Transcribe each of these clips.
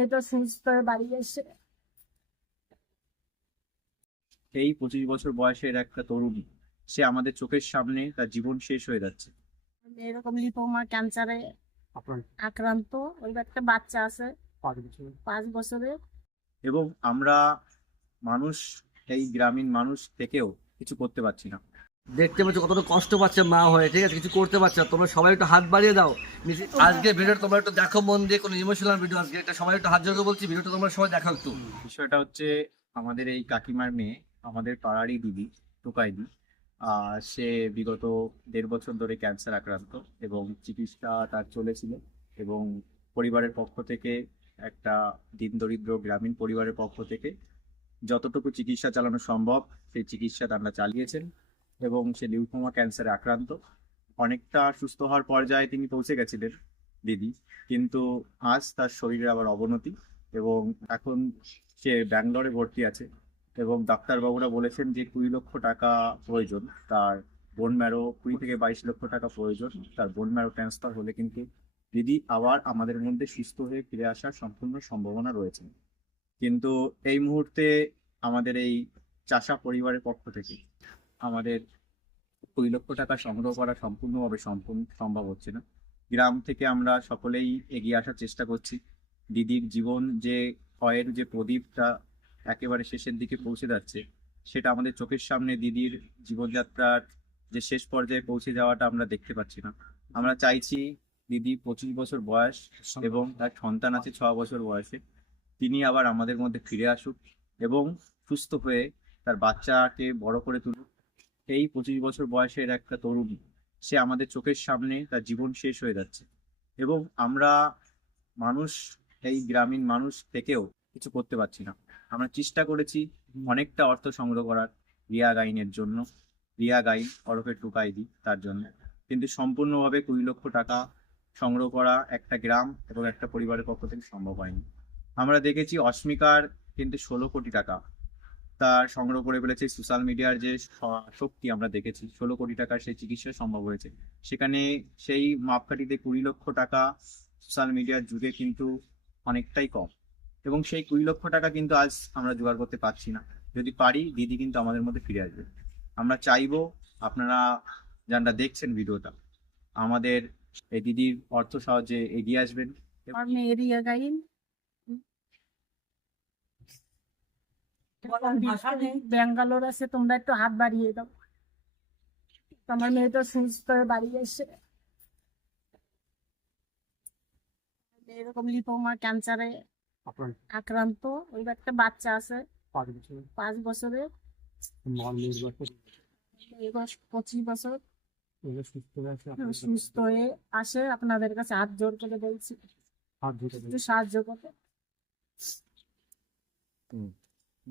মেয়েটা সুস্থ বাড়ি এসে এই পঁচিশ বছর বয়সের একটা তরুণী সে আমাদের চোখের সামনে তার জীবন শেষ হয়ে যাচ্ছে। এরকম লিপোমা ক্যান্সারে আক্রান্ত ওই একটা বাচ্চা আছে পাঁচ বছর পাঁচ বছরের। এবং আমরা মানুষ এই গ্রামীণ মানুষ থেকেও কিছু করতে পারছি না। দেখতে পাচ্ছ কতটা কষ্ট পাচ্ছে মা হয়ে ঠিক আছে? কিছু করতে পারছে তোমরা সবাই একটু হাত বাড়িয়ে দাও। নিজে- আজকে ভিডিওটা তোমরা একটু দেখো মন দিয়ে কোনো ইমোশনাল ভিডিও আজকে। একটা সবাই একটু হাত জোর বলছি ভিডিওটা তোমরা সবাই দেখো একটু। বিষয়টা হচ্ছে আমাদের এই কাকিমার মেয়ে আমাদের পাড়ারই দিদি টোকাইদি। সে বিগত দেড় বছর ধরে ক্যান্সার আক্রান্ত এবং চিকিৎসা তার চলেছিল এবং পরিবারের পক্ষ থেকে একটা দিন দরিদ্র গ্রামীণ পরিবারের পক্ষ থেকে যতটুকু চিকিৎসা চালানো সম্ভব সেই চিকিৎসা তারা চালিয়েছেন। এবং সে লিউকোমা ক্যান্সারে আক্রান্ত। অনেকটা সুস্থ হওয়ার পর্যায়ে তিনি পৌঁছে গেছিলেন দিদি। কিন্তু আজ তার শরীরে আবার অবনতি এবং এখন সে ব্যাঙ্গালোরে ভর্তি আছে এবং ডাক্তারবাবুরা বলেছেন যে কুড়ি লক্ষ টাকা প্রয়োজন। তার বোন ম্যারো কুড়ি থেকে বাইশ লক্ষ টাকা প্রয়োজন। তার বোন ম্যারো ট্রান্সফার হলে কিন্তু দিদি আবার আমাদের মধ্যে সুস্থ হয়ে ফিরে আসার সম্পূর্ণ সম্ভাবনা রয়েছে। কিন্তু এই মুহূর্তে আমাদের এই চাষা পরিবারের পক্ষ থেকে আমাদের কুড়ি লক্ষ টাকা সংগ্রহ করা সম্পূর্ণভাবে সম্পূর্ণ সম্ভব হচ্ছে না। গ্রাম থেকে আমরা সকলেই এগিয়ে আসার চেষ্টা করছি। দিদির জীবন যে ক্ষয়ের যে প্রদীপটা একেবারে শেষের দিকে পৌঁছে যাচ্ছে সেটা আমাদের চোখের সামনে দিদির জীবনযাত্রার যে শেষ পর্যায়ে পৌঁছে যাওয়াটা আমরা দেখতে পাচ্ছি না। আমরা চাইছি দিদি পঁচিশ বছর বয়স এবং তার সন্তান আছে ছ বছর বয়সে। তিনি আবার আমাদের মধ্যে ফিরে আসুক এবং সুস্থ হয়ে তার বাচ্চাকে বড় করে তুলুক। এই পঁচিশ বছর বয়সের একটা তরুণী, সে আমাদের চোখের সামনে তার জীবন শেষ হয়ে যাচ্ছে। এবং আমরা মানুষ, এই গ্রামীণ মানুষ থেকেও কিছু করতে পারছি না। আমরা চেষ্টা করেছি অনেকটা অর্থ সংগ্রহ করার, রিয়া গাইনের জন্য। রিয়া গাইন ওরফে টুকাইদি তার জন্য। কিন্তু সম্পূর্ণভাবে কুড়ি লক্ষ টাকা সংগ্রহ করা একটা গ্রাম এবং একটা পরিবারের পক্ষ থেকে সম্ভব হয়নি। আমরা দেখেছি অস্মিকার কিন্তু ষোলো কোটি টাকা। তার সংগ্রহ করে ফেলেছে সোশ্যাল মিডিয়ার যে শক্তি আমরা দেখেছি, ষোলো কোটি টাকার সেই চিকিৎসা সম্ভব হয়েছে। সেখানে সেই মাপকাঠিতে কুড়ি লক্ষ টাকা সোশ্যাল মিডিয়ার যুগে কিন্তু অনেকটাই কম। এবং সেই কুড়ি লক্ষ টাকা কিন্তু আজ আমরা জোগাড় করতে পারছি না। যদি পারি, দিদি কিন্তু আমাদের মধ্যে ফিরে আসবে। আমরা চাইব, আপনারা যারা দেখছেন ভিডিওটা, আমাদের এই দিদির অর্থ সাহায্যে এগিয়ে আসবেন আমার মেয়ে রিয়া গাইন ব্যাঙ্গালোর আছে তোমরা একটু হাত বাড়িয়ে দাও। আমার মেয়েটা সুস্থ হয়ে বাড়ি এসে এরকম লিপোমা ক্যান্সারে আক্রান্ত। ওই একটা বাচ্চা আছে পাঁচ বছর পাঁচ বছরের। পঁচিশ বছর। সুস্থ হয়ে আছে আপনার সুস্থ হয়ে আসে আপনাদের কাছে হাত জোর করে বলছি। একটু সাহায্য করতে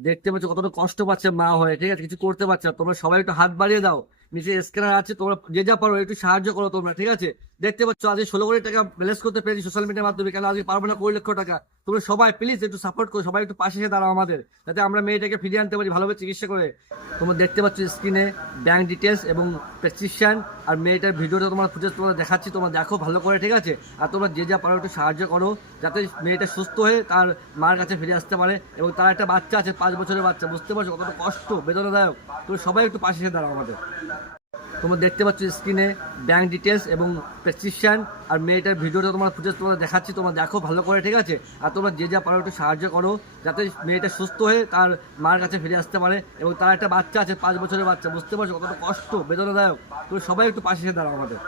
দেখতে পাচ্ছ কতটা কষ্ট পাচ্ছে মা হয়ে, ঠিক আছে? কিছু করতে পারছে তোমরা সবাই একটু হাত বাড়িয়ে দাও। নিচে স্ক্যানার আছে, তোমরা যে যা পারো, একটু সাহায্য করো তোমরা, ঠিক আছে? দেখতে পাচ্ছ, আজকে ষোলো কোটি টাকা ব্যালেন্স করতে পেরেছি সোশ্যাল মিডিয়ার মাধ্যমে। কেন আজকে পারব না কুড়ি লক্ষ টাকা? তোমরা সবাই প্লিজ একটু সাপোর্ট করো, সবাই একটু পাশে এসে দাঁড়াও আমাদের, যাতে আমরা মেয়েটাকে ফিরিয়ে আনতে পারি ভালোভাবে চিকিৎসা করে। তোমরা দেখতে পাচ্ছ স্ক্রিনে ব্যাংক ডিটেলস এবং প্রেসক্রিপশন আর মেয়েটার ভিডিওটা তোমার ফুটেজ তোমরা দেখাচ্ছি, তোমরা দেখো ভালো করে, ঠিক আছে? আর তোমরা যে যা পারো একটু সাহায্য করো, যাতে মেয়েটা সুস্থ হয়ে তার মার কাছে ফিরে আসতে পারে এবং তার একটা বাচ্চা আছে, পাঁচ বছরের বাচ্চা, বুঝতে পারছ কতটা কষ্ট, বেদনাদায়ক। তোমরা সবাই একটু পাশে এসে দাঁড়াও আমাদের। তোমরা দেখতে পাচ্ছ স্ক্রিনে ব্যাংক ডিটেলস এবং প্রেসক্রিপশান আর মেয়েটার ভিডিওটা তোমার ফুটেজ তোমরা দেখাচ্ছি, তোমরা দেখো ভালো করে, ঠিক আছে? আর তোমরা যে যা পারো একটু সাহায্য করো, যাতে মেয়েটা সুস্থ হয়ে তার মার কাছে ফিরে আসতে পারে এবং তার একটা বাচ্চা আছে, পাঁচ বছরের বাচ্চা, বুঝতে পারছ কতটা কষ্ট? বেদনাদায়ক। তুমি সবাই একটু পাশে এসে দাঁড়াও আমাদের।